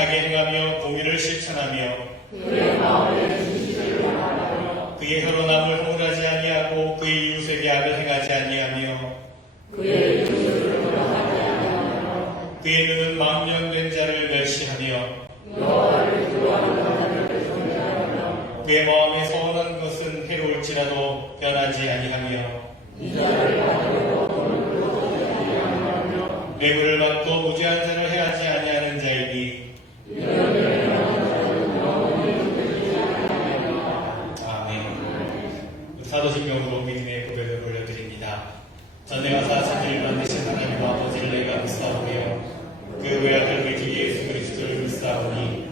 정직하게 행하며 공의를 실천하며 그의 마음에 진실을 향하여 그의 혀로 남을 허물하지 아니하고 그의 이웃에게 악을 행하지 아니하며 그의 이웃을 도망하지 아니하며 그의 눈은 망령된 자를 멸시하며 여호와를 두려워하는 자들을 존재하며 그의 마음에 서운한 것은 해로울지라도 변하지 아니하며 이자를 받으려고 돈을 주지 아니하며 뇌물을 받고 무죄한 자를 해하지 아니하는 자이니 이런 일을 행하는 자는 영원히 죽지 아니하리라. 아멘. 사도신경으로 믿음의 고백을 올려드립니다. 전에 와서 자기를 만드신 하나님 아버지를 내가 믿사오며 그 외아들 우리 주 예수 그리스도를 믿사오니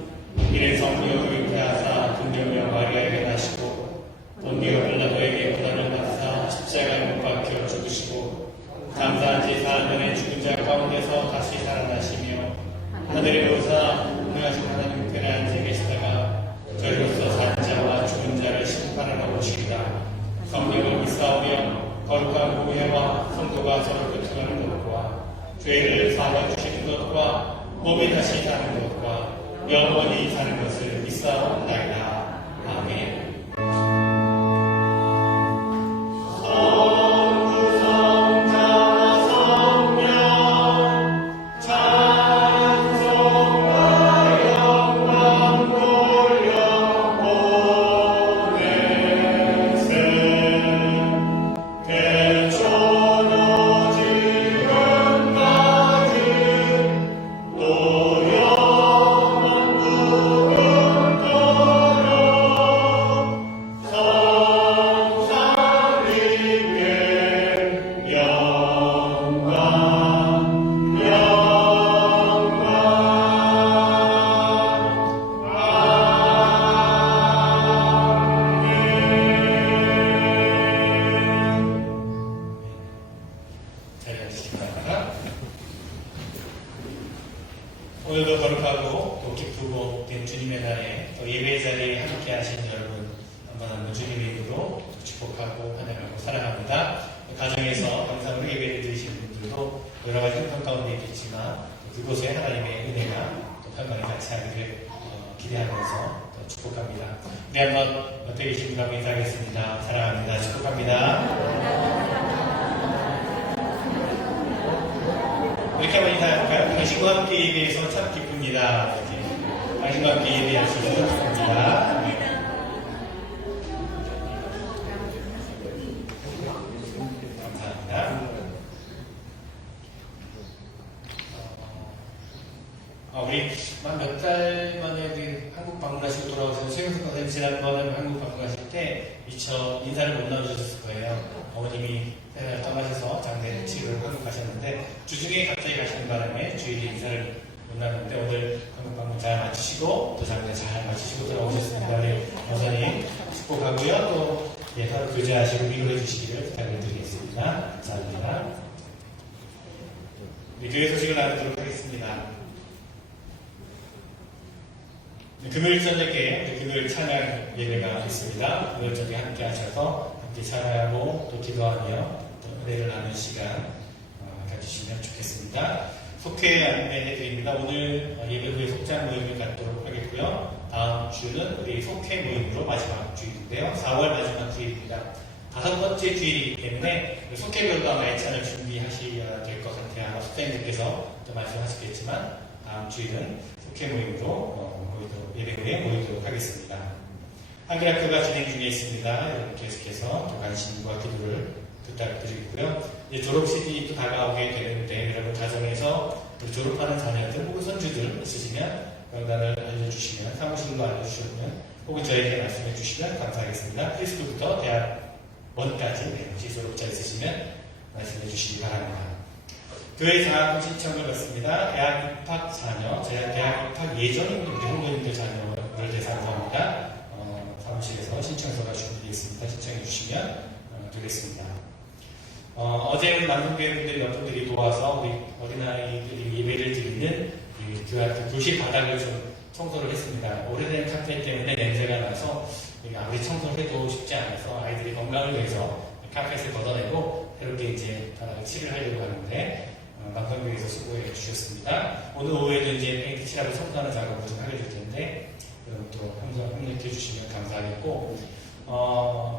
이는 성령으로 잉태하사 동정녀 마리아에게 나시고 본디오 빌라도에게 고난을 받사 십자가에 못 박혀 죽으시고 장사한 지 4년의 죽은 자 가운데서 다시 살아나시며 하늘에 오사 운명하신 하나님 우편에 앉아 계시다가 저희로서 산 자와 죽은 자를 심판하러 오시리라. 성령을 믿사오며 거룩한 교회와 성도가 서로 교통하는 것과 죄를 사하여 주시는 것과 몸이 다시 사는 것과 영원히 사는 것을 믿사옵나이다. 아멘. 오늘도 거룩하고 또 기쁘고 된 주님의 날에 또 예배 자리에 함께 하신 여러분 한번 주님의 이름으로 축복하고 환영하고 사랑합니다. 가정에서 항상 예배를 드리시는 분들도 여러 가지 형편 가운데 있겠지만 그곳에 하나님의 은혜가 또 평강이 같이 하기를 기대하면서 또 축복합니다. 우리 한번 옆에 계신 분하고 인사하겠습니다. 사랑합니다. 축복합니다. 이렇게 한번 인사할까요? 당신과 함께 예배해서 참 기쁩니다. 당신과 함께 예배할 수 있어서 기쁩니다. 감사합니다. 우리 몇 달 만에 한국 방문하시고 돌아오셔서 최영석 선생님 지난번에 한국 방문하실 때 미처 인사를 못 나누셨을 거예요. 어머님이 세상을 떠나셔서 장례 치료를 한국 가셨는데 주중에 갑자기 가시는 바람에 주일에 인사를 못 나눴는데 오늘 한국 방문 잘 마치시고 또 장례 잘 마치시고 돌아오셨습니다. 우리 여전히 축복하고요. 또 서로 교제하시고 위로해 주시기를 부탁을 드리겠습니다. 감사합니다. 우리 교회 소식을 나누도록 하겠습니다. 금요일 저녁에 금요일 찬양 예배가 있습니다. 금요일 저녁에 함께 하셔서 함께 찬양하고 또 기도하며 또 은혜를 나누는 시간 가지시면 좋겠습니다. 속회 안내해드립니다. 오늘 예배 후에 속장 모임을 갖도록 하겠고요. 다음 주는 우리 속회 모임으로 마지막 주일인데요. 4월 마지막 주일입니다. 5번째 주일이기 때문에 속회별로 아마 예찬을 준비하셔야 될 것 같아요. 아마 숙장님께서 또 말씀하시겠지만 다음 주일은 속회 모임으로 예배 후에 모이도록 하겠습니다. 한글학교가 진행 중에 있습니다. 여러분 계속해서 또 관심과 기도를 부탁드리고요. 이제 졸업식이 또 다가오게 되는데 여러분 가정에서 졸업하는 자녀들 혹은 손주들 있으시면 명단을 알려주시면 사무실로 알려주시면 혹은 저에게 말씀해 주시면 감사하겠습니다. 프리스쿨부터 대학원까지 혹시 졸업자 있으시면 말씀해 주시기 바랍니다. 교회 장학금 신청을 받습니다. 대학 입학 자녀, 대학 입학 예정인 분들, 후보님들 자녀를 대상으로 합니다. 사무실에서 신청서가 준비되어 있습니다. 신청해 주시면 되겠습니다. 어제 남성교회 분들이 몇 분들이 도와서 우리 어린아이들이 예배를 드리는 교회 앞에 교실 바닥을 좀 청소를 했습니다. 오래된 카페 때문에 냄새가 나서 아무리 청소를 해도 쉽지 않아서 아이들이 건강을 위해서 카펫을 걷어내고 새롭게 이제 바닥을 칠을 하려고 하는데 남성교회에서 수고해 주셨습니다. 오늘 오후에도 이제 페인트 칠하고 청소하는 작업을 좀 하게 될 텐데, 그럼 또 항상 협력해 주시면 감사하겠고,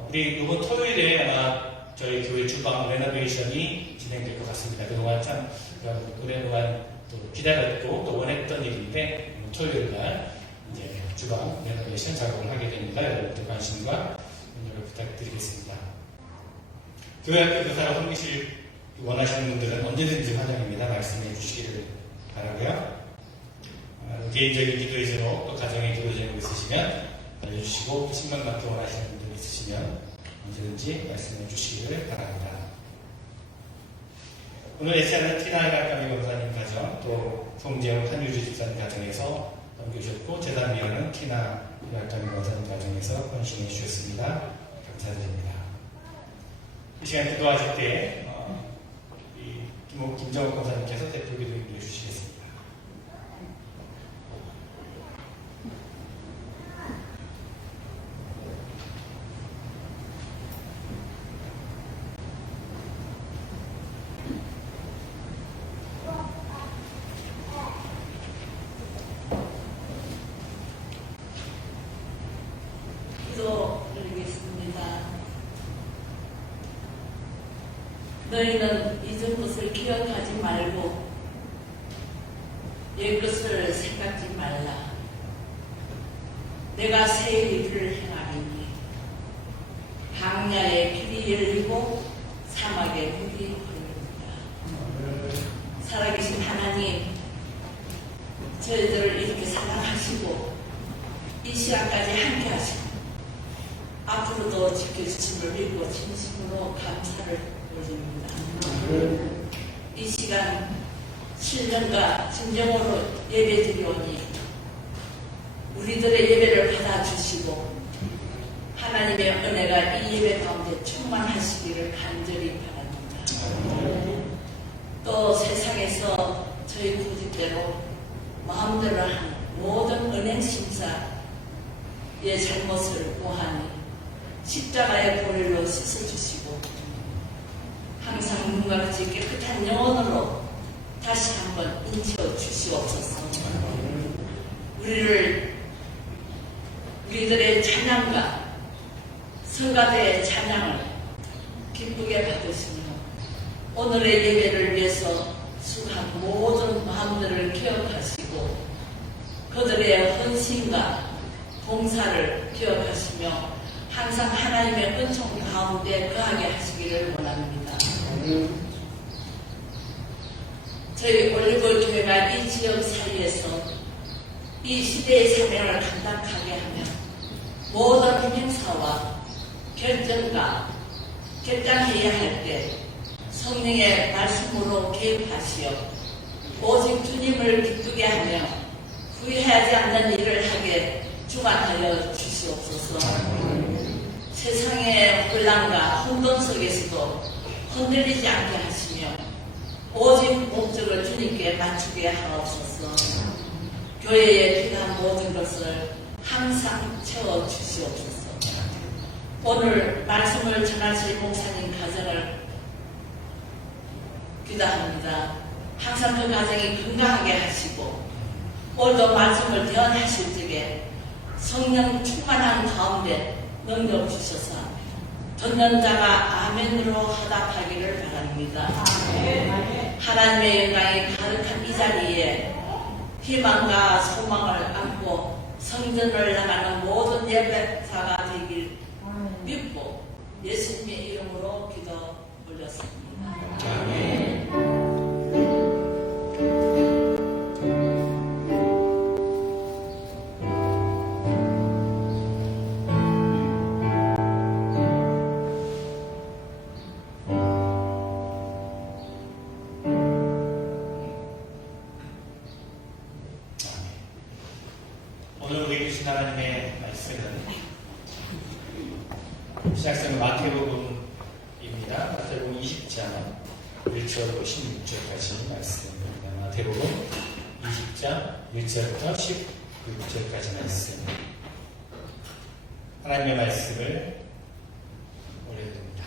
우리 이번 토요일에 아마 저희 교회 주방 레노베이션이 진행될 것 같습니다. 그동안 참 오랫동안 또 기다렸고 또 원했던 일인데, 토요일 날 이제 주방 레노베이션 작업을 하게 됩니다. 여러분들 관심과 협력을 부탁드리겠습니다. 교회 학교 교사로 섬기실 원하시는 분들은 언제든지 환영입니다. 말씀해 주시기를 바라고요. 개인적인 기도의 제목, 또 가정의 기도의 제목 있으시면 알려주시고, 신방받기 원하시는 분들 있으시면 언제든지 말씀해 주시기를 바랍니다. 오늘 예시하는 티나 이락강의 권사님 가정, 또 송재호 한유주 집사님 가정에서 섬겨주셨고, 재단위원은 티나 이락강의 권사님 가정에서 헌신해 주셨습니다. 감사드립니다. 이 시간 기도하실 때 김정욱 권사님께서 대표 기도 인도해 주시겠습니다. 기도 드리겠습니다. 너희는 이전 것을 기억하지 말고 옛 것을 생각지 말라. 내가 새 일을 행하리니 광야에 길이 열리고 사막에 물이 흐릅니다. 살아계신 하나님, 저희들을 이렇게 사랑하시고 이 시간까지 함께 하시고 앞으로도 지켜주심을 믿고 진심으로 감사를 올립니다. 이 시간 신령과 진정으로 예배 드리오니 우리들의 예배를 받아주시고 하나님의 은혜가 이 예배 가운데 충만하시기를 간절히 바랍니다. 또 세상에서 저희 고집대로 마음대로 한 모든 은행심사의 잘못을 보하니 십자가의 보혈로 씻어주시고 항상 눈과 같이 깨끗한 영혼으로 다시 한번 인치어 주시옵소서. 우리들의 찬양과 성가대의 찬양을 기쁘게 받으시며 오늘의 예배를 위해서 수고한 모든 마음들을 기억하시고 그들의 헌신과 봉사를 기억하시며 항상 하나님의 은총 가운데 거하게 하시기를 원합니다. 저희 올리브 교회가 이 지역 사이에서 이 시대의 사명을 감당하게 하며 모든 행사와 결정해야 할 때 성령의 말씀으로 개입하시어 오직 주님을 기쁘게 하며 후회하지 않는 일을 하게 주관하여 주시옵소서. 세상의 혼란과 혼돈 속에서도 흔들리지 않게 하시며 오직 목적을 주님께 맞추게 하옵소서. 교회에 필요한 모든 것을 항상 채워주시옵소서. 오늘 말씀을 전하실 목사님 가정을 기도합니다. 항상 그 가정이 건강하게 하시고 오늘도 말씀을 대언하실 적에 성령 충만한 가운데 능력 주셔서 듣는 자가 아멘으로 화답하기를 바랍니다. 하나님의 영광이 가득한 이 자리에 희망과 소망을 안고 성전을 나가는 모든 예배사가 되길 믿고 예수님의 이름으로 기도 올렸습니다. 아멘. 오늘 우리 주신 하나님의 말씀은 시작성은 마태복음입니다. 마태복음 20장 1절부터 16절까지 말씀입니다. 마태복음 20장 1절부터 16절까지 말씀. 하나님의 말씀을 올려드립니다.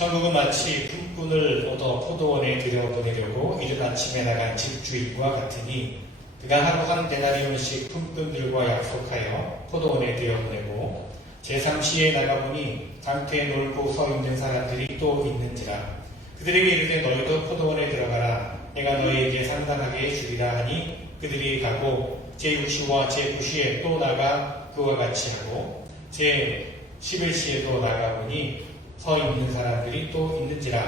천국은 마치 품꾼을 얻어 포도원에 들여보내려고 이른 아침에 나간 집주인과 같으니 그가 하루 한 데나리온씩 품꾼들과 약속하여 포도원에 들여보내고 제3시에 나가보니 강태에 놀고 서 있는 사람들이 또 있는지라. 그들에게 이르되 너희도 포도원에 들어가라. 내가 너희에게 상당하게 주리라 하니 그들이 가고 제6시와 제9시에 또 나가 그와 같이 하고 제11시에도 나가보니 서 있는 사람들이 또 있는지라.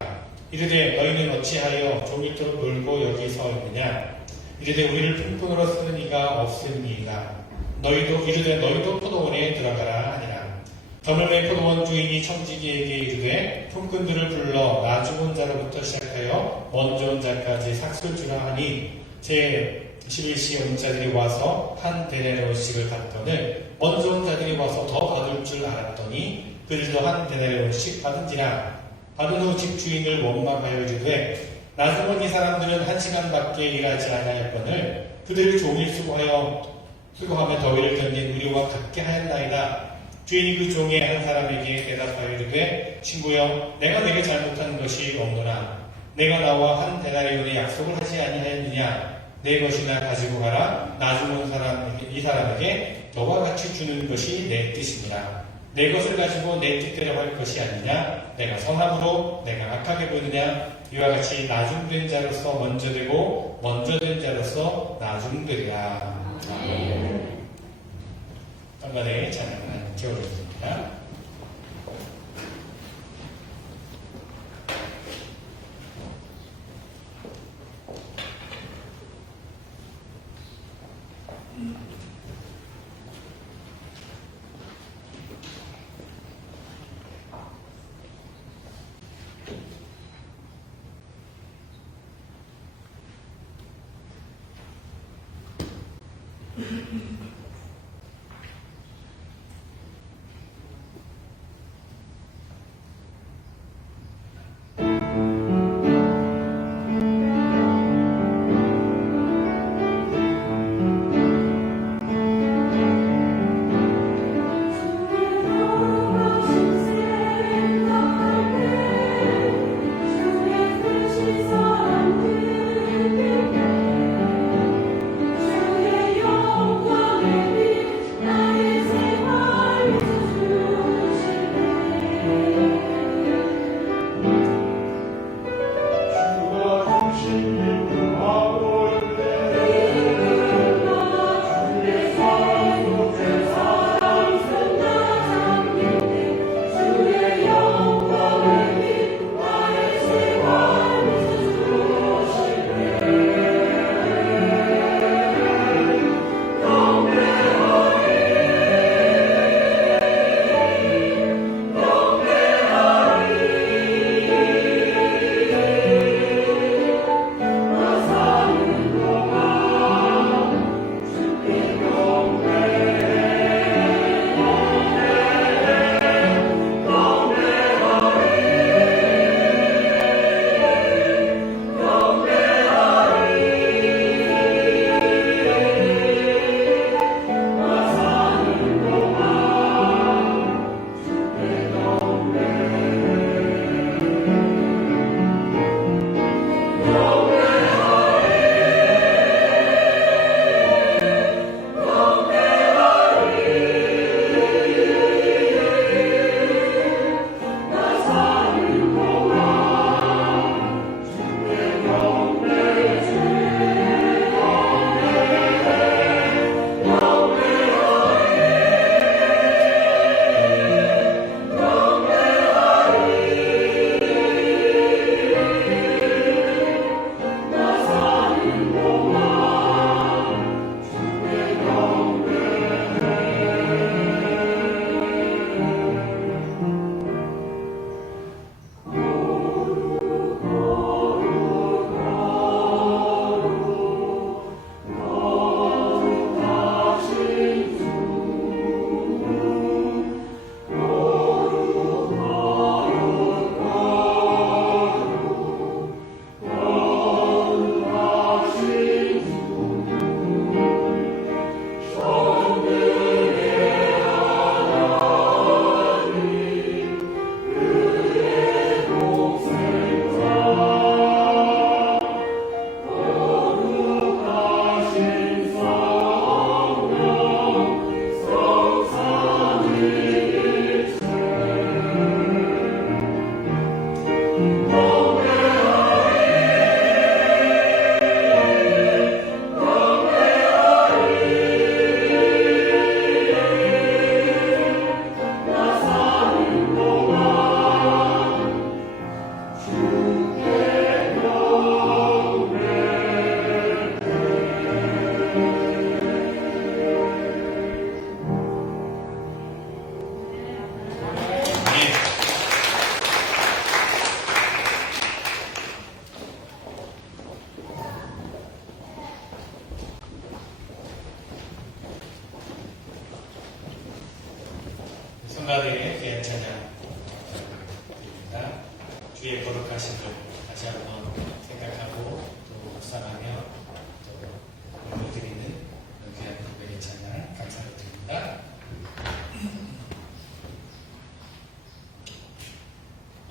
이르되 너희는 어찌하여 종일토록 놀고 여기 서 있느냐. 이르되 우리를 품꾼으로 쓰는 이가 없으니이다. 이르되 너희도 포도원에 들어가라 하니라. 저물매 포도원 주인이 청지기에게 이르되 품꾼들을 불러 나 죽은 자로부터 시작하여 먼저 온 자까지 삭슬 주라 하니 제11시에 온 자들이 와서 한 데나리온씩을 받거늘 먼저 온 자들이 와서 더 받을 줄 알았더니 그들도 한 데나리온씩 받은지라. 받은 후 집주인을 원망하여 이르되 나중은 이 사람들은 1시간밖에 일하지 아니하였거늘 그들을 종일 수고하며 더위를 견딘 우리와 같게 하였나이다. 주인이 그 종의 한 사람에게 대답하여 이르되 친구여 내가 내게 잘못한 것이 없노라. 내가 나와 한 데나리온의 약속을 하지 아니하였느냐. 내 것이나 가지고 가라. 나중 온 이 사람에게 너와 같이 주는 것이 내 뜻이니라. 내 것을 가지고 내 뜻대로 할 것이 아니냐. 내가 선함으로 내가 악하게 보느냐. 이와 같이 나중된 자로서 먼저 되고 먼저 된 자로서 나중되리라. 아멘. 간만에 찬양한 기호로입니다. 함께 귀한 찬양 드립니다. 주의 거룩하신 것 다시 한번 생각하고 또 묵상하며 또 올려드리는 귀한 고백의 찬양 감사를 드립니다.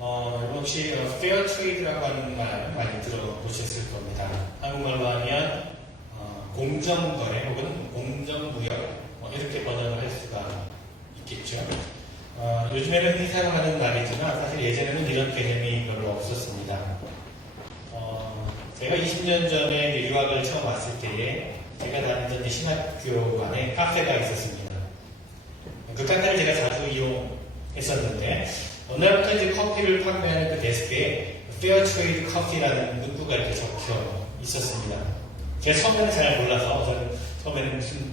여러분 혹시 페어 트레이드라고 하는 말 많이 들어보셨을 겁니다. 한국말로 하면 공정거래 혹은 공정무역 이렇게 번역을 할 수가 있겠죠. 요즘에는 흔히 사용하는 말이지만 사실 예전에는 이런 개념이 별로 없었습니다. 제가 20년 전에 유학을 처음 왔을 때에 제가 다니던 신학교 안에 카페가 있었습니다. 그 카페를 제가 자주 이용했었는데 어느 날부터 이제 커피를 판매하는 그 데스크에 페어 트레이드 커피라는 문구가 이렇게 적혀 있었습니다. 제가 처음에는 잘 몰라서 저는 처음에는 무슨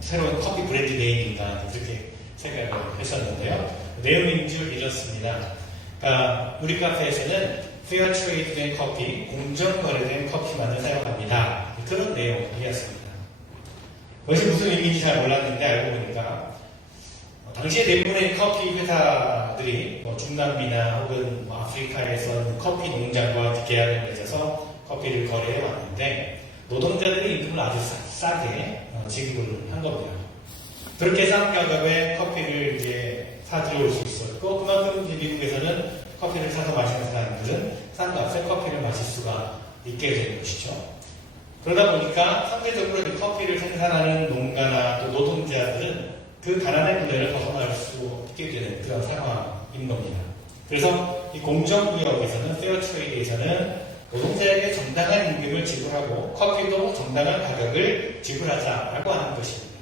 새로운 커피 브랜드 네임인가 그렇게 생각을 했었는데요. 내용인 줄 이렇습니다. 그러니까 우리 카페에서는 페어 트레이드 된 커피, 공정거래된 커피만을 사용합니다. 그런 내용이었습니다. 그것이 무슨 의미인지 잘 몰랐는데 알고 보니까 당시에 대부분의 커피 회사들이 중남미나 혹은 아프리카에서 커피 농장과 계약을 맺어서 커피를 거래해 왔는데 노동자들의 임금을 아주 싸게 지급을 한 겁니다. 그렇게 싼 가격에 커피를 이제 사들여올 수 있었고 그만큼 이제 미국에서는 커피를 사서 마시는 사람들은 싼 값에 커피를 마실 수가 있게 된 것이죠. 그러다 보니까 상대적으로 커피를 생산하는 농가나 또 노동자들은 그 가난의 문제를 벗어날 수 없게 되는 그런 상황인 겁니다. 그래서 이 공정무역에서는 페어 트레이드에서는 노동자에게 정당한 임금을 지불하고 커피도 정당한 가격을 지불하자라고 하는 것입니다.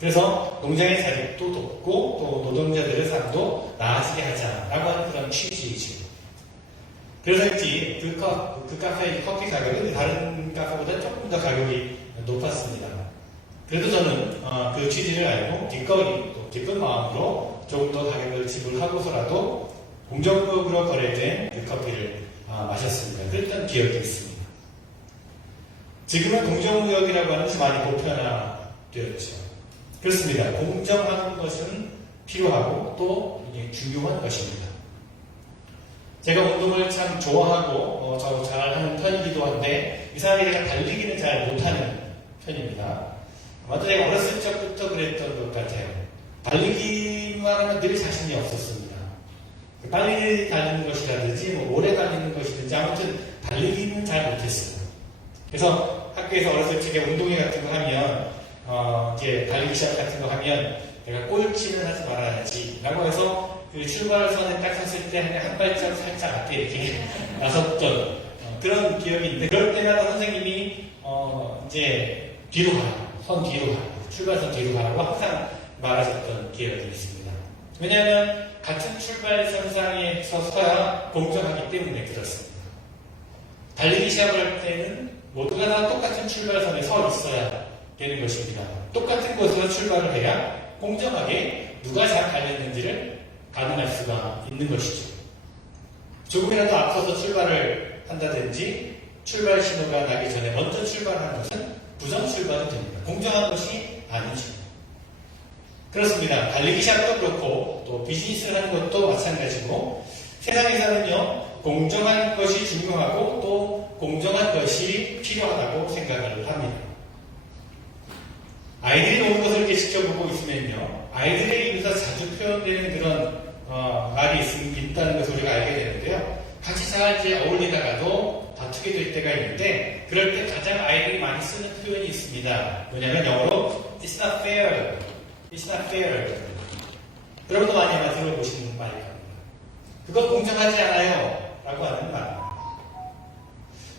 그래서 농장의 자립도 돕고 또 노동자들의 삶도 나아지게 하자라고 하는 그런 취지이죠. 그래서인지 그 카페의 커피 가격은 다른 카페보다 조금 더 가격이 높았습니다. 그래도 저는 그 취지를 알고 기꺼이 또 기쁜 마음으로 조금 더 가격을 지불하고서라도 공정무역으로 거래된 그 커피를 마셨습니다. 그랬던 기억이 있습니다. 지금은 공정무역이라고 하는 것이 많이 보편화되었죠. 그렇습니다. 공정한 것은 필요하고 또 중요한 것입니다. 제가 운동을 참 좋아하고 잘하는 편이기도 한데 이상하게 제가 달리기는 잘 못하는 편입니다. 아마도 제가 어렸을 적부터 그랬던 것 같아요. 달리기만 하면 늘 자신이 없었습니다. 빨리 달리는 것이라든지 오래 달리는 것이든지 아무튼 달리기는 잘 못했어요. 그래서 학교에서 어렸을 적에 운동회 같은 거 하면 이제 달리기 시합 같은 거 하면 내가 꼴찌는 하지 말아야지 라고 해서 그 출발선에 딱 섰을 때 한 발짝 살짝 앞에 이렇게 나섰던 그런 기억이 있는데 그럴 때마다 선생님이 이제 뒤로 가라, 선 뒤로 가라, 출발선 뒤로 가라고 항상 말하셨던 기억이 있습니다. 왜냐하면 같은 출발선상에서 서야 공정하기 때문에 그렇습니다. 달리기 시합을 할 때는 모두가 다 똑같은 출발선에 서 있어야 되는 것입니다. 똑같은 곳에서 출발을 해야 공정하게 누가 잘 달렸는지를 가늠할 수가 있는 것이죠. 조금이라도 앞서서 출발을 한다든지 출발 신호가 나기 전에 먼저 출발하는 것은 부정 출발이 됩니다. 공정한 것이 아니죠. 그렇습니다. 달리기 시합도 그렇고 또 비즈니스를 하는 것도 마찬가지고 세상에서는요 공정한 것이 중요하고 또 공정한 것이 필요하다고 생각을 합니다. 아이들이 노는 것을 이렇게 지켜보고 있으면요 아이들의 입에서 자주 표현되는 그런 말이 있다는 것을 우리가 알게 되는데요 같이 잘 이제 어울리다가도 다투게 될 때가 있는데 그럴 때 가장 아이들이 많이 쓰는 표현이 있습니다. 뭐냐면 영어로 It's not fair. It's not fair. 여러분도 많이 아마 들어보시는 말일 겁니다. 그건 공정하지 않아요. 라고 하는 말입니다.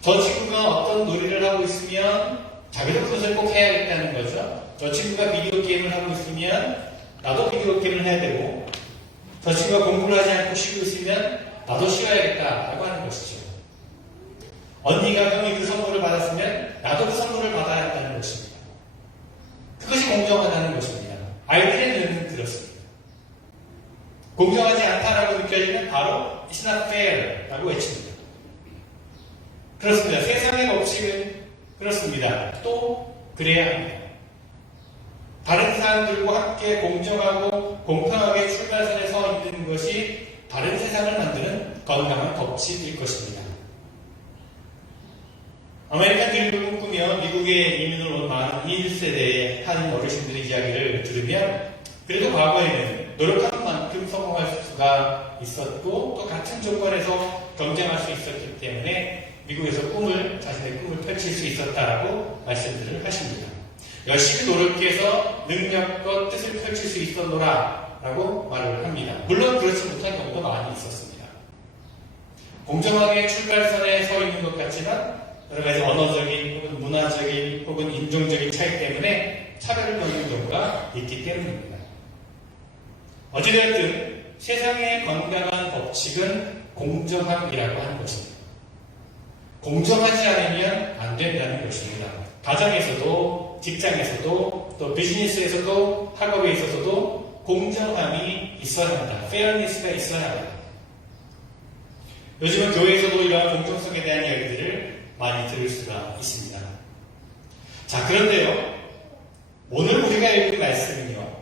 저 친구가 어떤 놀이를 하고 있으면 자기도 그것을 꼭 해야겠다는 거죠. 저 친구가 비디오 게임을 하고 있으면 나도 비디오 게임을 해야 되고 저 친구가 공부를 하지 않고 쉬고 있으면 나도 쉬어야겠다 라고 하는 것이죠. 언니가 형이 그 선물을 받았으면 나도 그 선물을 받아야 한다는 것입니다. 그것이 공정하다는 것입니다. 아이들의 눈은 그렇습니다. 공정하지 않다라고 느껴지면 바로 It's not fair 라고 외칩니다. 그렇습니다. 세상의 법칙은 그렇습니다. 또 그래야 합니다. 다른 사람들과 함께 공정하고 공평하게 출발선에 서 있는 것이 다른 세상을 만드는 건강한 법칙일 것입니다. 아메리칸 드림을 꿈꾸며 미국에 이민을 온 많은 1세대의 한 어르신들의 이야기를 들으면 그래도 과거에는 노력한 만큼 성공할 수가 있었고 또 같은 조건에서 경쟁할 수 있었기 때문에 미국에서 자신의 꿈을 펼칠 수 있었다라고 말씀들을 하십니다. 열심히 노력해서 능력과 뜻을 펼칠 수 있었노라 라고 말을 합니다. 물론 그렇지 못한 경우도 많이 있었습니다. 공정하게 출발선에 서 있는 것 같지만 여러 가지 언어적인 혹은 문화적인 혹은 인종적인 차이 때문에 차별을 겪는 경우가 있기 때문입니다. 어찌되었든 세상의 건강한 법칙은 공정함이라고 하는 것입니다. 공정하지 않으면 안 된다는 것입니다. 가정에서도 직장에서도 또 비즈니스에서도 학업에 있어서도 공정함이 있어야 합니다. 페어니스가 있어야 합니다. 요즘은 교회에서도 이러한 공정성에 대한 이야기들을 많이 들을 수가 있습니다. 자, 그런데요, 오늘 우리가 읽은 말씀은요,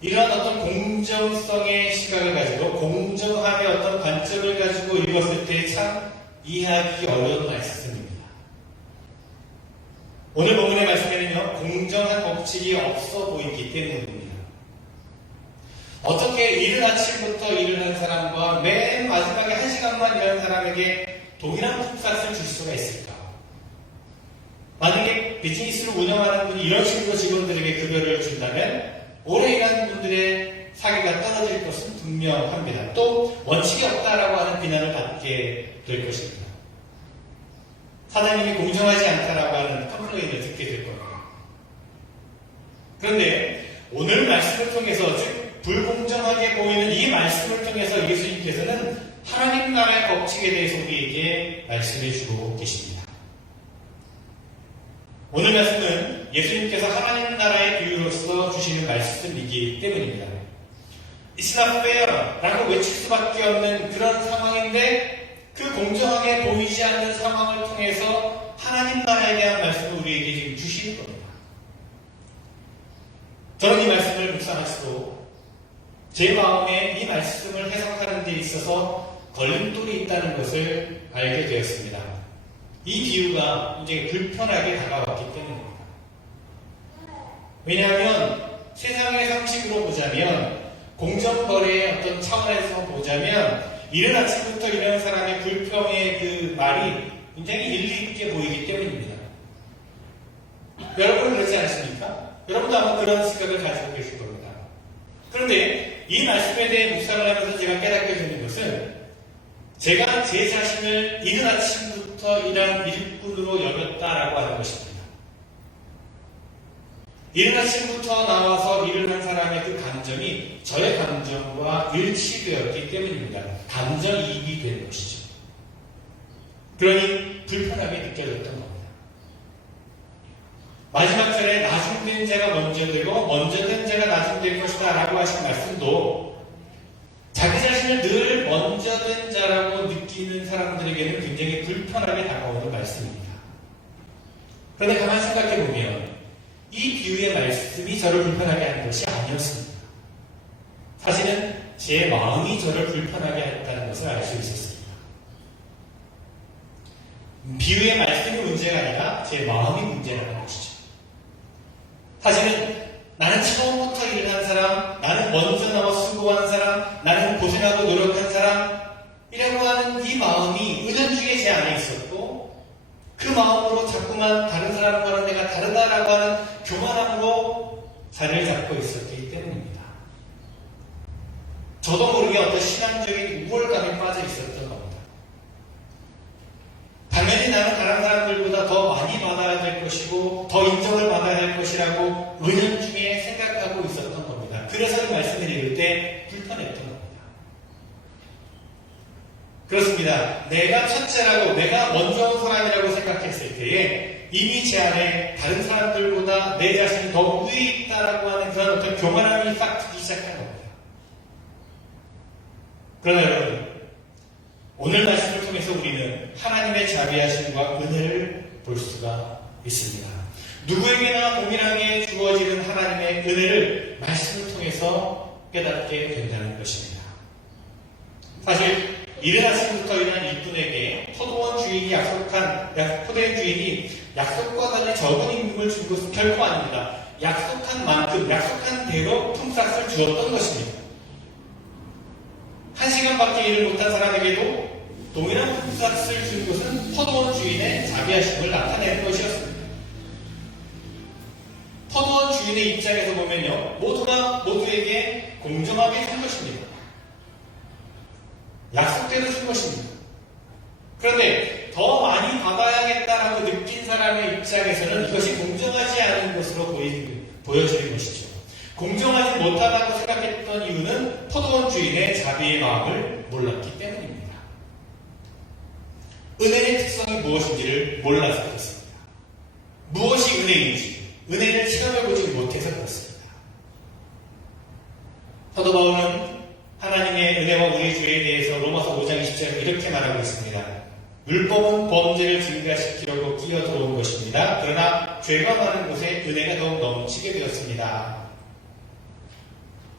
이러한 어떤 공정성의 시각을 가지고 공정함의 어떤 관점을 가지고 읽었을 때 참 이해하기 어려운 말씀입니다. 오늘 본문의 말씀에는요, 공정한 법칙이 없어 보이기 때문입니다. 어떻게 이른 아침부터 일을 한 사람과 맨 마지막에 1시간만 일한 사람에게 동일한 품삯을 줄 수가 있을까? 만약에 비즈니스를 운영하는 분이 이런 식으로 직원들에게 급여를 준다면 오래 일하는 분들의 사기가 떨어질 것은 분명합니다. 또 원칙이 없다라고 하는 비난을 받게 될 것입니다. 사장님이 공정하지 않다라고 하는 컴플레인을 듣게 될 겁니다. 그런데 오늘 말씀을 통해서 즉 불공정하게 보이는 이 말씀을 통해서 예수님께서는 하나님 나라의 법칙에 대해서 우리에게 말씀해 주고 계십니다. 오늘 말씀은 예수님께서 하나님 나라의 비유로서 주시는 말씀이기 때문입니다. It's not fair 라고 외칠 수밖에 없는 그런 상황인데 그 공정하게 보이지 않는 상황을 통해서 하나님 나라에 대한 말씀을 우리에게 지금 주시는 겁니다. 저는 이 말씀을 묵상할수록 제 마음에 이 말씀을 해석하는 데 있어서 걸림돌이 있다는 것을 알게 되었습니다. 이 비유가 굉장히 불편하게 다가왔기 때문입니다. 왜냐하면 세상의 상식으로 보자면 공정거래의 어떤 차원에서 보자면 이른 아침부터 이런 사람의 불평의 그 말이 굉장히 일리 있게 보이기 때문입니다. 여러분은 그렇지 않습니까? 여러분도 아마 그런 생각을 가지고 계실 겁니다. 그런데 이 말씀에 대해 묵상을 하면서 제가 깨닫게 되는 것은 제가 제 자신을 이른 아침부터 이런 일꾼으로 여겼다라고 하는 것입니다. 이른 아침부터 나와서 일을 한 사람의 그 감정이 저의 감정과 일치되었기 때문입니다. 감정이입이 된 것이죠. 그러니 불편하게 느껴졌던 겁니다. 마지막 절에 나중된 자가 먼저 되고 먼저 된 자가 나중될 것이다 라고 하신 말씀도 자기 자신을 늘 먼저 된 자라고 느끼는 사람들에게는 굉장히 불편하게 다가오는 말씀입니다. 그런데 가만히 생각해보면 이 비유의 말씀이 저를 불편하게 하는 것이 아니었습니다. 사실은 제 마음이 저를 불편하게 했다는 것을 알 수 있었습니다. 비유의 말씀이 문제가 아니라 제 마음이 문제라는 것이죠. 사실은 나는 처음부터 일을 한 사람, 나는 먼저 나와 수고한 사람, 나는 고생하고 노력한 사람이라고 하는 이 마음이 은연중에 제 안에 있었고 그 마음으로 자꾸만 다른 사람과는 내가 다르다라고 하는 교만함으로 자리를 잡고 있었기 때문입니다. 저도 모르게 어떤 신앙적인 우월감에 빠져 있었던 겁니다. 당연히 나는 다른 사람들보다 더 많이 받아야 될 것이고 더 인정을 받아야 할 것이라고 은연중에 생각하고 있었던 겁니다. 그래서 이 말씀을 읽을 때 불편했던 겁니다. 그렇습니다. 내가 첫째라고 내가 먼저 온 사람이라고 생각했을 때에 이미 제 안에 다른 사람들보다 내 자신이 더 위에 있다라고 하는 그런 어떤 교만함이 싹 트기 시작한 겁니다. 그러나 여러분, 오늘 말씀을 통해서 우리는 하나님의 자비하심과 은혜를 볼 수가 있습니다. 누구에게나 동일하게 주어지는 하나님의 은혜를 말씀을 통해서 깨닫게 된다는 것입니다. 사실 이른 아침부터 일어난 일꾼에게 포도원 주인이 약속과 달리 적은 임금을 준 것은 결코 아닙니다. 약속한 만큼, 약속한 대로 품삯을 주었던 것입니다. 1시간밖에 일을 못한 사람에게도 동일한 품삯을 준 것은 포도원 주인의 자비하심을 나타내는 것이었습니다. 포도원 주인의 입장에서 보면요, 모두가 모두에게 공정하게 준 것입니다. 약속대로 준 것입니다. 그런데 더 많이 받아야겠다라고 느낀 사람의 입장에서는 이것이 공정하지 않은 것으로 보여지는 것이죠. 공정하지 못하다고 생각했던 이유는 포도원 주인의 자비의 마음을 몰랐기 때문입니다. 은혜의 특성이 무엇인지를 몰라서 그렇습니다. 무엇이 은혜인지, 은혜를 체험해보지 못해서 그렇습니다. 사도 바울은 하나님의 은혜와 우리의 죄에 대해서 로마서 5장 20절에 이렇게 말하고 있습니다. 율법은 범죄를 증가시키려고 끼어들어온 것입니다. 그러나 죄가 많은 곳에 은혜가 더욱 넘치게 되었습니다.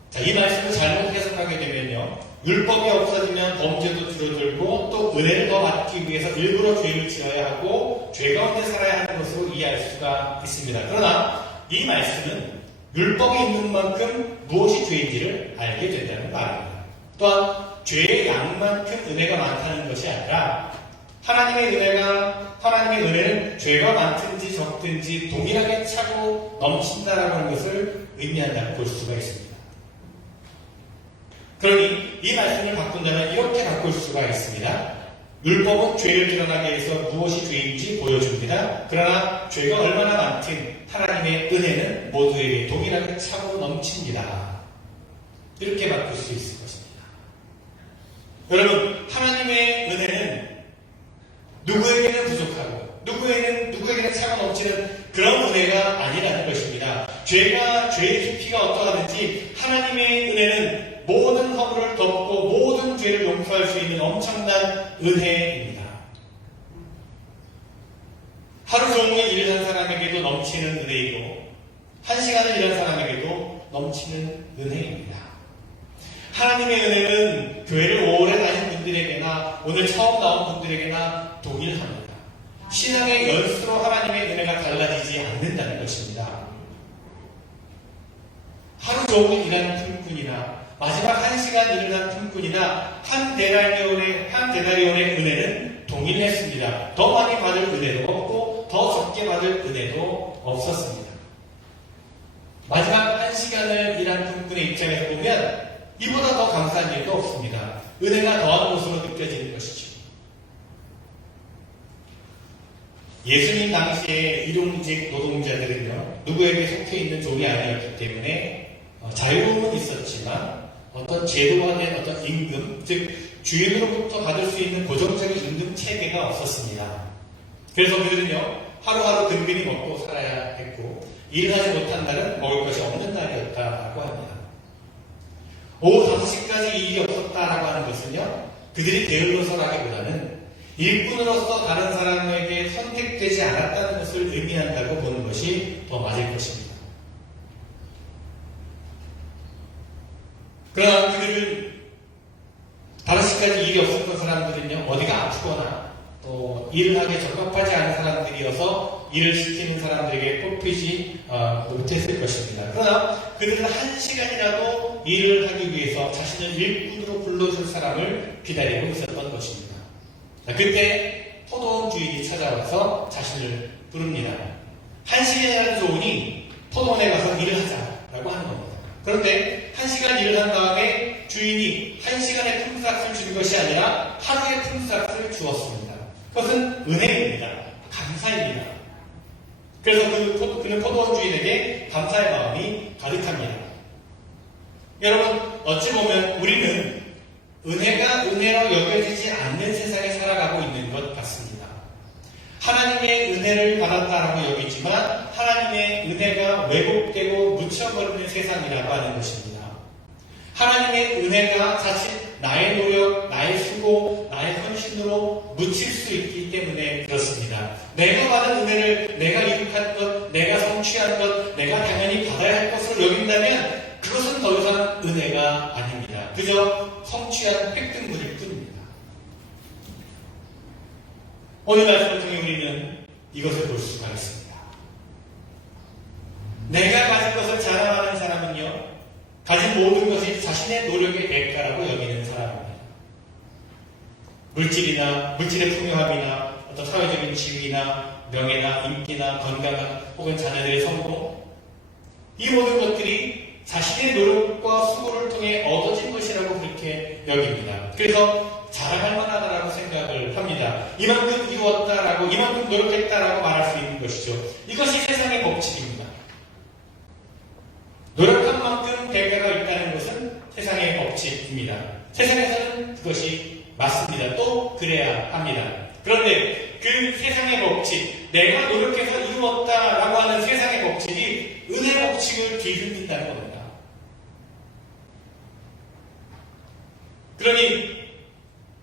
자, 이 말씀을 잘못 해석하게 되면요, 율법이 없어지면 범죄도 줄어들고 또 은혜를 더 받기 위해서 일부러 죄를 지어야 하고 죄 가운데 살아야 하는 것으로 이해할 수가 있습니다. 그러나 이 말씀은 율법이 있는 만큼 무엇이 죄인지를 알게 된다는 말입니다. 또한 죄의 양만큼 은혜가 많다는 것이 아니라 하나님의 은혜는 죄가 많든지 적든지 동일하게 차고 넘친다라고 하는 것을 의미한다고 볼 수가 있습니다. 그러니 이 말씀을 바꾼다면 이렇게 바꿀 수가 있습니다. 율법은 죄를 드러나게 해서 무엇이 죄인지 보여줍니다. 그러나 죄가 얼마나 많든 하나님의 은혜는 모두에게 동일하게 차고 넘칩니다. 이렇게 바꿀 수 있을 것입니다. 여러분, 하나님의 은혜는 누구에게는 부족하고 누구에게는 차고 넘치는 그런 은혜가 아니라는 것입니다. 죄의 깊이가 어떠하든지 하나님의 은혜는 모든 허물을 덮고 모든 죄를 용서할 수 있는 엄청난 은혜입니다. 하루 종일 일한 사람에게도 넘치는 은혜이고 1시간을 일한 사람에게도 넘치는 은혜입니다. 하나님의 은혜는 교회를 오래 다닌 분들에게나 오늘 처음 나온 분들에게나 동일합니다. 신앙의 연수로 하나님의 은혜가 달라지지 않는다는 것입니다. 하루 종일 일하는 품꾼이나 마지막 1시간 일을 한 품꾼이나 한 데나리온의 은혜는 동일했습니다. 더 많이 받을 은혜도 없고 더 적게 받을 은혜도 없었습니다. 마지막 1시간을 일한 품꾼의 입장에서 보면 이보다 더 감사한 일도 없습니다. 은혜가 더한 것으로 느껴지는 것이죠. 예수님 당시에 일용직 노동자들은요, 누구에게 속해 있는 종이 아니었기 때문에 자유로움은 있었지만 어떤 제도화된 어떤 임금, 즉 주인으로부터 받을 수 있는 고정적인 임금 체계가 없었습니다. 그래서 그들은요, 하루하루 든든히 먹고 살아야 했고 일을 하지 못한 날은 먹을 것이 없는 날이었다라고 합니다. 오후 5시까지 일이 없었다라고 하는 것은요, 그들이 게을러서라기보다는 일꾼으로서 다른 사람에게 선택되지 않았다는 것을 의미한다고 보는 것이 더 맞을 것입니다. 그러나 그들은 5시까지 일이 없었던 사람들은요, 어디가 아프거나 또 일을 하기에 적합하지 않은 사람들이어서 일을 시키는 사람들에게 뽑히지 못했을 것입니다. 그러나 그들은 1시간이라도 일을 하기 위해서 자신을 일꾼으로 불러줄 사람을 기다리고 있었던 것입니다. 그때 포도원 주인이 찾아와서 자신을 부릅니다. 1시간이라도 좋으니 포도원에 가서 일을 하자라고 하는 겁니다. 그런데 1시간 일을 한 다음에 주인이 1시간의 품삯을 준 것이 아니라 하루의 품삯을 주었습니다. 그것은 은혜입니다. 감사입니다. 그래서 그는 포도원 주인에게 감사의 마음이 가득합니다. 여러분, 어찌 보면 우리는 은혜가 은혜로 여겨지지 않는 세상에 살아가고 있는 것 같습니다. 하나님의 은혜를 받았다라고 여기지만 하나님의 은혜가 왜곡되고 묻혀버리는 세상이라고 하는 것입니다. 하나님의 은혜가 자칫 나의 노력, 나의 수고, 나의 헌신으로 묻힐 수 있기 때문에 그렇습니다. 내가 받은 은혜를 내가 이룩한 것, 내가 속에서 성취한 획득물일 뿐입니다. 오늘 말씀을 통해 우리는 이것을 볼 수가 있습니다. 내가 가진 것을 자랑하는 사람은요, 가진 모든 것이 자신의 노력의 대가라고 여기는 사람입니다. 물질의 풍요함이나 어떤 사회적인 지위나 명예나 인기나 건강 혹은 자녀들의 성공, 이 모든 것들이 자신의 노력과 수고를 통해 얻어진 것이라고 그렇게 여깁니다. 그래서 자랑할 만하다라고 생각을 합니다. 이만큼 이루었다라고, 이만큼 노력했다라고 말할 수 있는 것이죠. 이것이 세상의 법칙입니다. 노력한 만큼 대가가 있다는 것은 세상의 법칙입니다. 세상에서는 그것이 맞습니다. 또 그래야 합니다. 그런데 그 세상의 법칙, 내가 노력해서 이루었다라고 하는 세상의 법칙이 은혜의 법칙을 뒤흔든다는 겁니다. 그러니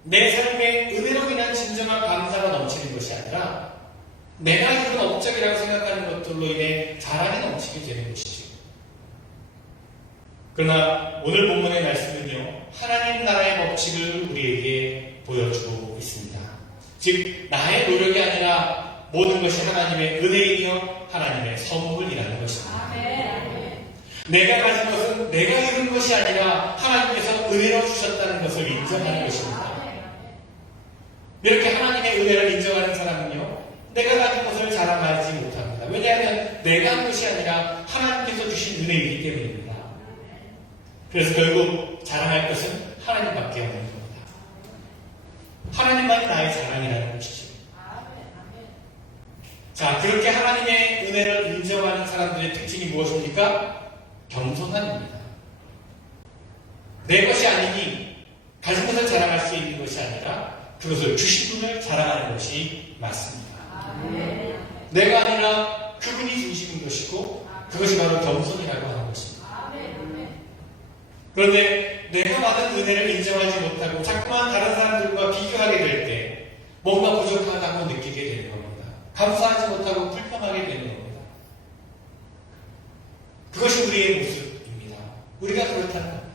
내 삶에 은혜로 인한 진정한 감사가 넘치는 것이 아니라 내가 이룬 업적이라고 생각하는 것들로 인해 자랑이 넘치게 되는 것이죠. 그러나 오늘 본문의 말씀은요, 하나님 나라의 법칙을 우리에게 보여주고 있습니다. 즉 나의 노력이 아니라 모든 것이 하나님의 은혜이며 하나님의 선물이라는 것입니다. 내가 가진 것은 내가 이룬 것이 아니라 하나님께서 은혜로 주셨다는 것을 인정하는 것입니다. 이렇게 하나님의 은혜를 인정하는 사람은요, 내가 가진 것을 자랑하지 못합니다. 왜냐하면 내가 한 것이 아니라 하나님께서 주신 은혜이기 때문입니다. 그래서 결국 자랑할 것은 하나님밖에 없는 겁니다. 하나님만이 나의 자랑이라는 것이죠. 자, 그렇게 하나님의 은혜를 인정하는 사람들의 특징이 무엇입니까? 겸손함입니다. 내 것이 아니니 가진 것을 자랑할 수 있는 것이 아니라 그것을 주신 분을 자랑하는 것이 맞습니다. 내가 아니라 그분이 주신 것이고 그것이 바로 겸손이라고 하는 것입니다. 그런데 내가 받은 은혜를 인정하지 못하고 자꾸만 다른 사람들과 비교하게 될 때 뭔가 부족하다고 느끼게 되는 겁니다. 감사하지 못하고 불평하게 되는 겁니다. 그것이 우리의 모습입니다. 우리가 그렇다는 겁니다.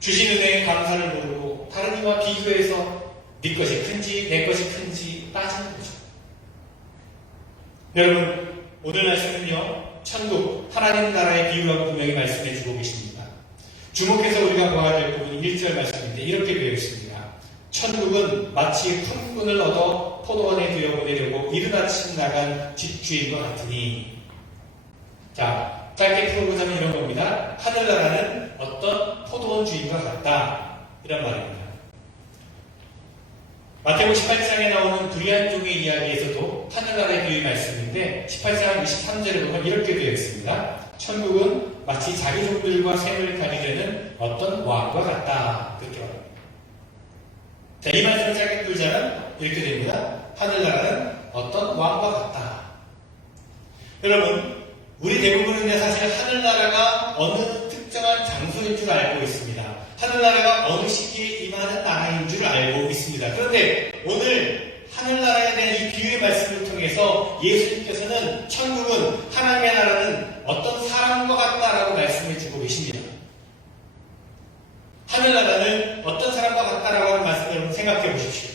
주신 은혜에 감사를 모르고 다른 이와 비교해서 네 것이 큰지 내 것이 큰지 따지는 거죠. 여러분, 오늘 말씀은요, 천국, 하나님 나라의 비유하고 분명히 말씀해 주고 계십니다. 주목해서 우리가 보아야 될 부분이 1절 말씀인데 이렇게 되어 있습니다. 천국은 마치 품꾼을 얻어 포도원에 들여보내려고 이른 아침 나간 집주인과 같으니. 자, 짧게 풀어보자면 이런 겁니다. 하늘나라는 어떤 포도원 주인과 같다. 이런 말입니다. 마태복음 18장에 나오는 두리안 종의 이야기에서도 하늘나라의 비유 말씀인데 18장 23절에 보면 이렇게 되어 있습니다. 천국은 마치 자기 종들과 샘을 가리려는 어떤 왕과 같다. 그렇게 말합니다. 자, 이 말씀을 짧게 풀자면 이렇게 됩니다. 하늘나라는 어떤 왕과 같다. 여러분, 우리 대부분은 사실 하늘나라가 어느 특정한 장소인 줄 알고 있습니다. 하늘나라가 어느 시기에 임하는 나라인 줄 알고 있습니다. 그런데 오늘 하늘나라에 대한 이 비유의 말씀을 통해서 예수님께서는 천국은, 하나님의 나라는 어떤 사람과 같다라고 말씀해 주고 계십니다. 하늘나라는 어떤 사람과 같다라고 하는 말씀을 여러분 생각해 보십시오.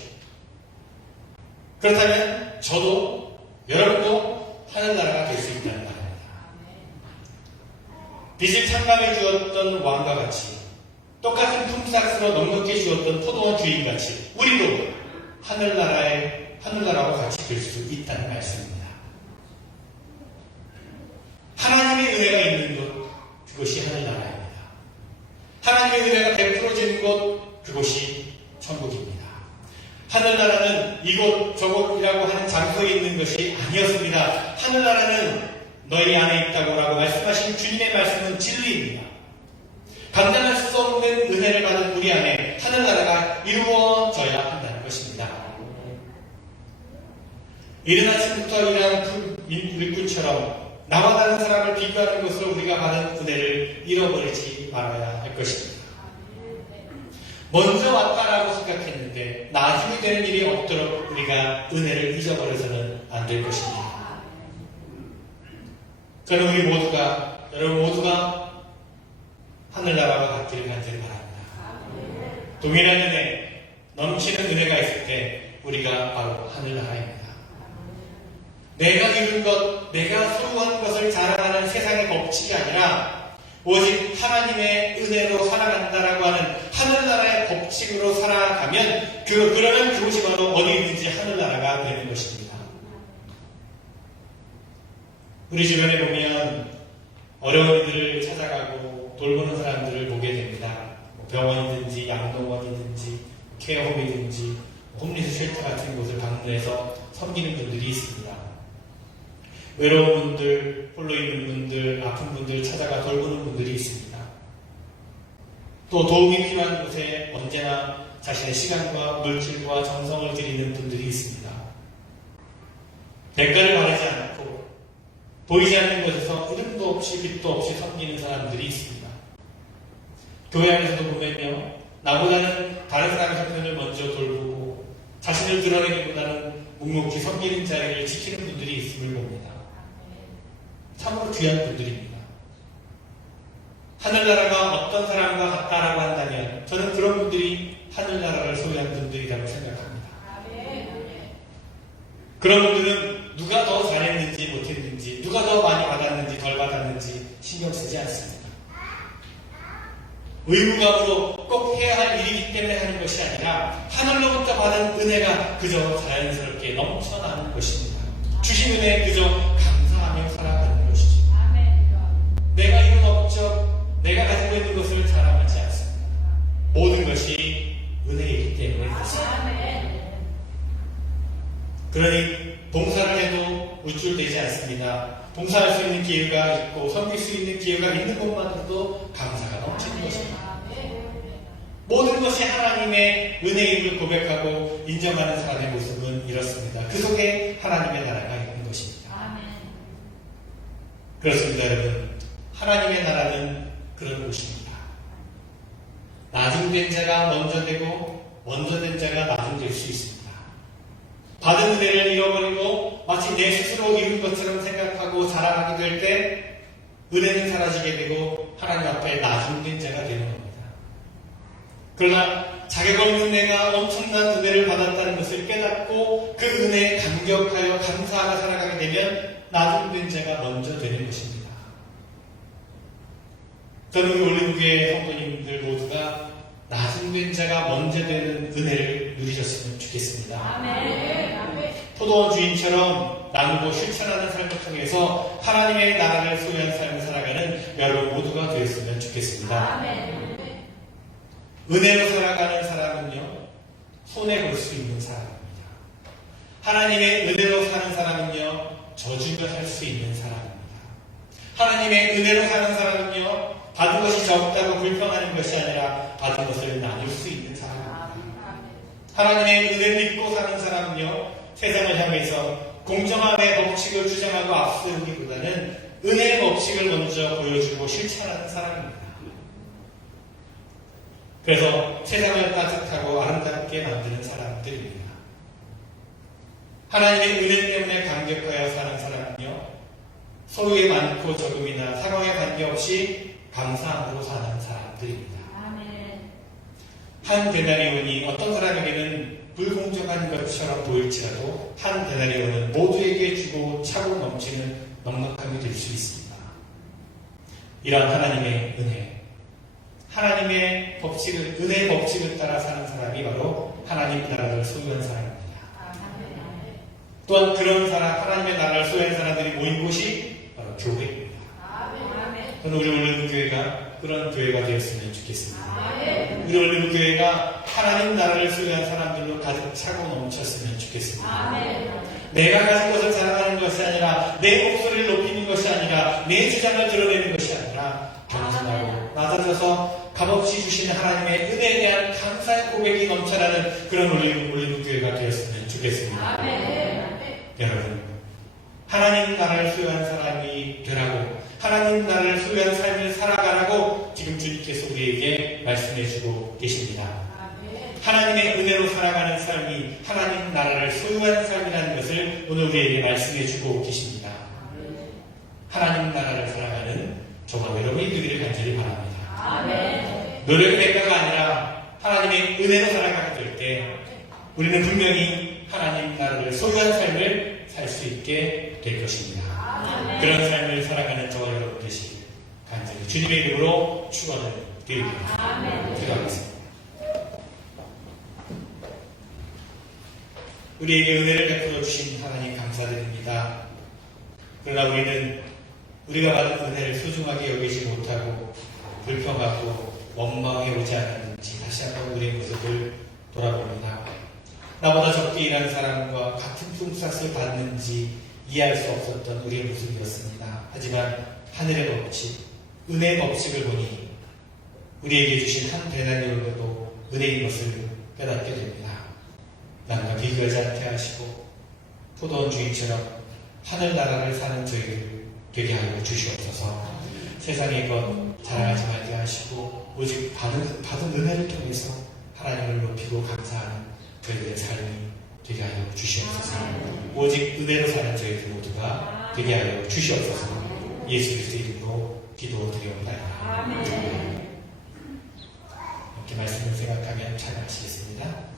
그렇다면 저도 여러분도 하늘나라가 될 수 있다는 말입니다. 빚을 창감해 주었던 왕과 같이 똑같은 품삯으로 넉넉히 주었던 포도원 주인같이 우리도 하늘나라와 같이 될 수 있다는 말씀입니다. 하나님의 은혜가 있는 곳, 그것이 하늘나라입니다. 하나님의 은혜가 베풀어지는 곳, 그것이 천국입니다. 하늘나라는 이곳 저곳이라고 하는 장소에 있는 것이 아니었습니다. 하늘나라는 너희 안에 있다고라고 말씀하신 주님의 말씀은 진리입니다. 감당할 수 없는 은혜를 받은 우리 안에 하늘나라가 이루어져야 한다는 것입니다. 이른 아침부터 일하는 일꾼처럼 나와 다른 사람을 비교하는 것으로 우리가 받은 은혜를 잃어버리지 말아야 할 것입니다. 먼저 왔다라고 생각했는데 나중에 되는 일이 없도록 우리가 은혜를 잊어버려서는 안 될 것입니다. 저는 여러분 모두가 하늘나라와 같기를 간절히 바랍니다. 동일한 은혜, 넘치는 은혜가 있을 때 우리가 바로 하늘나라입니다. 내가 이룬 것, 내가 소유한 것을 자랑하는 세상의 법칙이 아니라 오직 하나님의 은혜로 살아간다라고 하는 하늘나라의 법칙으로 살아가면 그러면 그곳이 바로 어디 있는지 하늘나라가 되는 것입니다. 우리 주변에 보면 어려운 이들을 찾아가고 돌보는 사람들을 보게 됩니다. 병원이든지 양동원이든지 케어홈이든지 홈리스 쉘터 같은 곳을 방문해서 섬기는 분들이 있습니다. 외로운 분들, 홀로 있는 분들, 아픈 분들 찾아가 돌보는 분들이 있습니다. 또 도움이 필요한 곳에 언제나 자신의 시간과 물질과 정성을 들이는 분들이 있습니다. 대가를 바라지 않고 보이지 않는 곳에서 이름도 없이 빛도 없이 섬기는 사람들이 있습니다. 교회 안에서도 보면요, 나보다는 다른 사람의 형편을 먼저 돌보고 자신을 드러내기보다는 묵묵히 섬기는 자리를 지키는 분들이 있음을 봅니다. 참으로 귀한 분들입니다. 하늘나라가 어떤 사람과 같다라고 한다면 저는 그런 분들이 하늘나라를 소유한 분들이라고 생각합니다. 그런 분들은 누가 더 잘했는지 못했는지, 누가 더 많이 받았는지 덜 받았는지 신경 쓰지 않습니다. 의무감으로 꼭 해야 할 일이기 때문에 하는 것이 아니라 하늘로부터 받은 은혜가 그저 자연스럽게 넘쳐나는 것입니다. 주신 은혜에 그저 감사하며 살아가는 것이죠. 내가 이룬 업적, 내가 가지고 있는 것을 자랑하지 않습니다. 모든 것이 은혜이기 때문에 그렇습니다. 그러니 봉사를 해도 우쭐대지 않습니다. 봉사할 수 있는 기회가 있고 섬길 수 있는 기회가 있는 것만으로도 감사가 넘치는 것입니다. 모든 것이 하나님의 은혜임을 고백하고 인정하는 사람의 모습은 이렇습니다. 그 속에 하나님의 나라가 있는 것입니다. 그렇습니다, 여러분. 하나님의 나라는 그런 곳입니다. 나중된 자가 먼저 되고 먼저 된 자가 나중될 수 있습니다. 받은 은혜를 잃어버리고 마치 내 스스로 이룬 것처럼 생각하고 자랑하게 될 때 은혜는 사라지게 되고 하나님 앞에 나중된 자가 되는 겁니다. 그러나 자격 없는 내가 엄청난 은혜를 받았다는 것을 깨닫고 그 은혜에 감격하여 감사하며 살아가게 되면 나중된 자가 먼저 되는 것입니다. 저는 우리 올림교회 성도님들 모두가 나중된 자가 먼저 되는 은혜를 누리셨으면 좋겠습니다. 포도원 주인처럼 나누고 실천하는 삶을 통해서 하나님의 나라를 소유한 삶을 살아가는 여러분 모두가 되었으면 좋겠습니다. 은혜로 살아가는 사람은요, 손해볼 수 있는 사람입니다. 하나님의 은혜로 사는 사람은요, 저주며 살 수 있는 사람입니다. 하나님의 은혜로 사는 사람은요, 받은 것이 적다고 불평하는 것이 아니라 받은 것을 나눌 수 있는 사람입니다. 하나님의 은혜를 믿고 사는 사람은요, 세상을 향해서 공정함의 법칙을 주장하고 앞세우기보다는 은혜의 법칙을 먼저 보여주고 실천하는 사람입니다. 그래서 세상을 따뜻하고 아름답게 만드는 사람들입니다. 하나님의 은혜 때문에 감격하여 사는 사람은요, 소유에 많고 적음이나 상황에 관계없이 감사함으로 사는 사람들입니다. 한 데나리온이 어떤 사람에게는 불공정한 것처럼 보일지라도 한 데나리온은 모두에게 주고 차고 넘치는 넉넉함이 될 수 있습니다. 이러한 하나님의 은혜, 하나님의 법칙을, 은혜의 법칙을 따라 사는 사람이 바로 하나님 나라를 소유한 사람입니다. 또한 그런 사람, 하나님의 나라를 소유한 사람들이 모인 곳이 바로 교회입니다. 저는 우리 올림교회가 그런 교회가 되었으면 좋겠습니다. 우리 올림교회가 하나님 나라를 소유한 사람들로 가득 차고 넘쳤으면 좋겠습니다. 내가 가진 것을 자랑하는 것이 아니라, 내 목소리를 높이는 것이 아니라, 내 주장을 드러내는 것이 아니라 겸손하고 낮아져서 값없이 주시는 하나님의 은혜에 대한 감사의 고백이 넘쳐나는 그런 올림교회가 되었으면 좋겠습니다. 여러분, 하나님 나라를 소유한 사람이 되라고, 하나님 나라를 소유한 삶을 살아가라고 지금 주님께서 우리에게 말씀해주고 계십니다. 하나님의 은혜로 살아가는 삶이 하나님 나라를 소유한 삶이라는 것을 오늘 우리에게 말씀해주고 계십니다. 하나님 나라를 살아가는 저와 여러분이 되기를 간절히 바랍니다. 노력의 대가가 아니라 하나님의 은혜로 살아가게 될 때 우리는 분명히 하나님 나라를 소유한 삶을 살 수 있게 될 것입니다. 그런 삶을 살아가는 저와 여러분 되시길 간절히 주님의 이름으로 축원을 드립니다. 기도하겠습니다. 우리에게 은혜를 베풀어 주신 하나님 감사드립니다. 그러나 우리는 우리가 받은 은혜를 소중하게 여기지 못하고 불평하고 원망해 오지 않았는지 다시 한번 우리의 모습을 돌아봅니다. 나보다 적게 일한 사람과 같은 품삯을 받는지 이해할 수 없었던 우리의 모습이었습니다. 하지만 하늘의 법칙, 은혜의 법칙을 보니 우리에게 주신 한 대나리온도 은혜인 것을 깨닫게 됩니다. 남과 비교하지 않게 하시고 포도원 주인처럼 하늘나라를 사는 저희를 되게 하여 주시옵소서. 세상의 것 자랑하지 말게 하시고 오직 받은 은혜를 통해서 하나님을 높이고 감사하는 저희들의 삶이 되게 하여 주시옵소서. 오직 은혜로 사는 저희들 모두가 되게 하여 주시옵소서. 예수 그리스도의 이름으로 기도드리옵나이다. 이렇게 말씀을 생각하면 찬양하시겠습니다.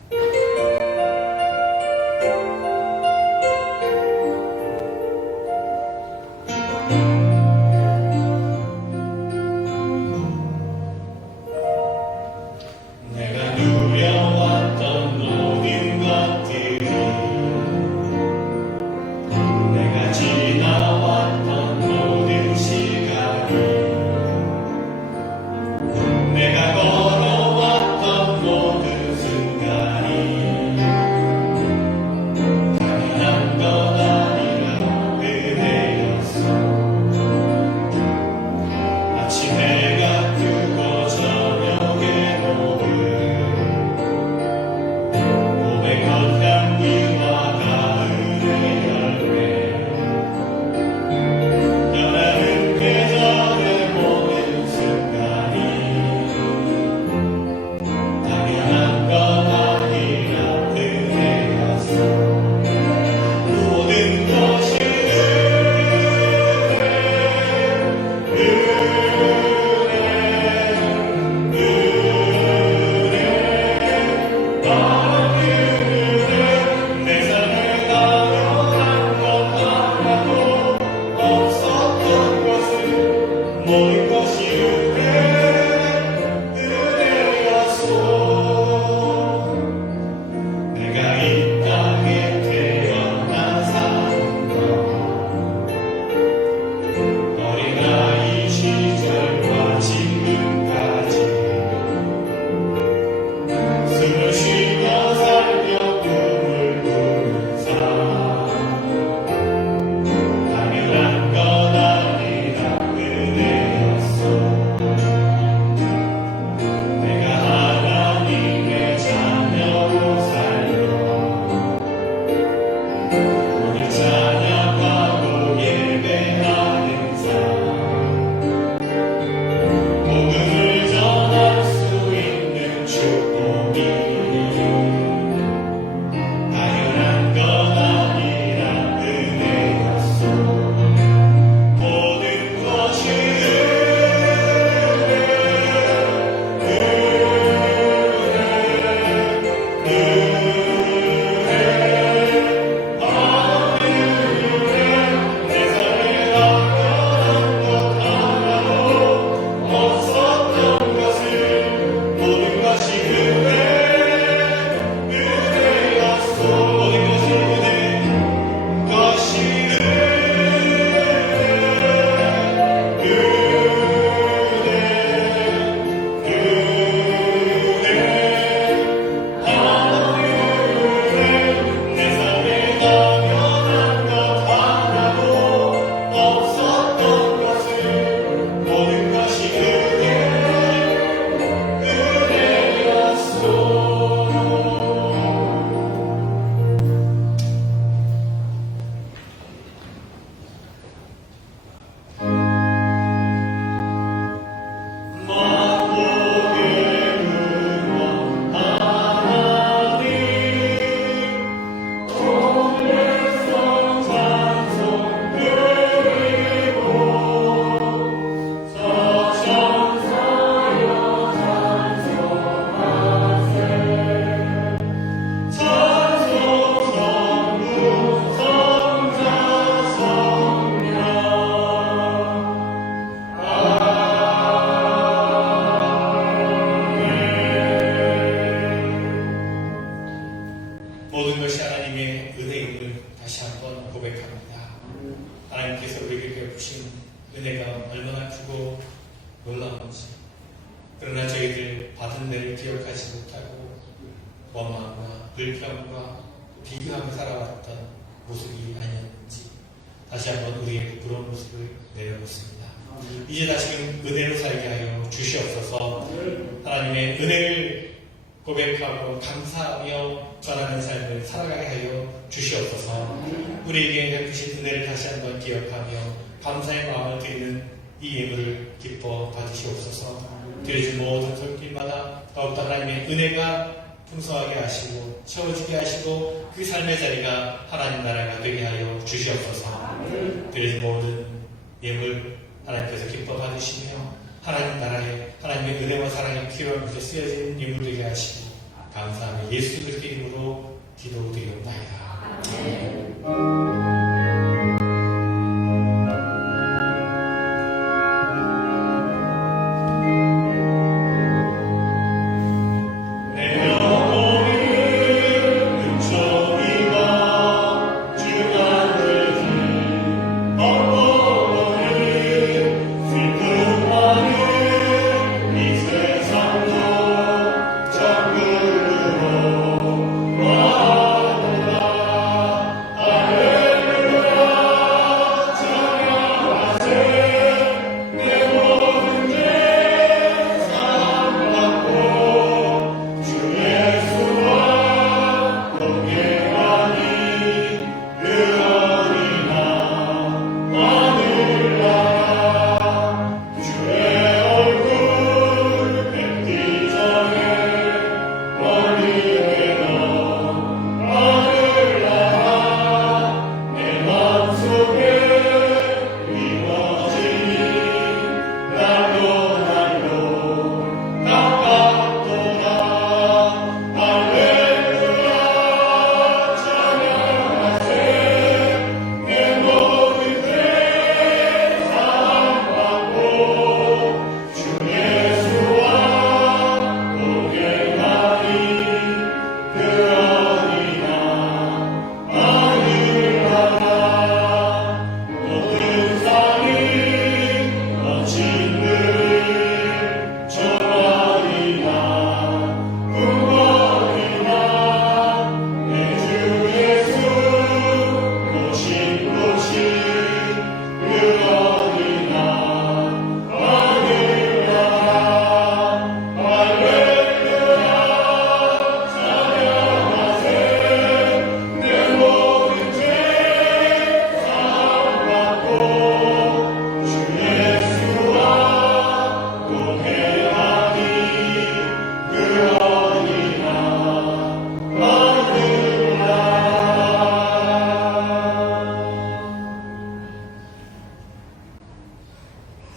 내가 누려왔던 모든 것들이 내가 지나왔던 모든 시간이 내가 걸어왔던 모든 순간이 다시 한번 고백합니다. 하나님께서 우리에게 베푸신 은혜가 얼마나 크고 놀라운지, 그러나 저희들 받은 은혜를 기억하지 못하고 원망과 불평과 비교하며 살아왔던 모습이 아니었는지 다시 한번 우리의 부끄러운 모습을 내려놓습니다. 이제 다시금 은혜로 살게 하여 주시옵소서. 하나님의 은혜를 고백하고 감사하며 전하는 삶을 살아가게 하여 주시옵소서. 우리에게 베푸신 은혜를 다시 한번 기억하며 감사의 마음을 드리는 이 예물을 기뻐 받으시옵소서. 드려진 모든 손길마다 더욱더 하나님의 은혜가 풍성하게 하시고 채워지게 하시고 그 삶의 자리가 하나님 나라가 되게 하여 주시옵소서. 드려진 모든 예물 하나님께서 기뻐 받으시며 하나님 나라에 하나님의 은혜와 사랑의 필요한 곳에 쓰여진 예물 되게 하시고 감사하며 예수 그리스도의 이름으로 기도드리옵나이다.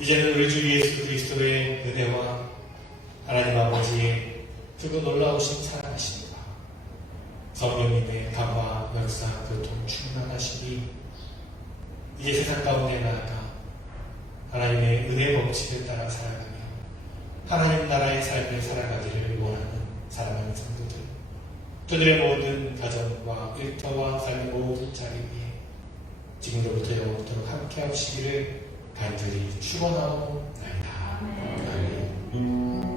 이제는 우리 주 예수 그리스도의 은혜와 하나님 아버지의 크고 놀라우신 사랑하심과 성령님의 감화, 역사, 교통, 충만하심이 이제 세상 가운데 나아가 하나님의 은혜 법칙을 따라 살아가며 하나님 나라의 삶을 살아가기를 원하는 사랑하는 성도들, 그들의 모든 가정과 일터와 삶의 모든 자리 위에 지금로부터 영원토록 함께 하시기를 간절히 축원하옵나이다. 아멘.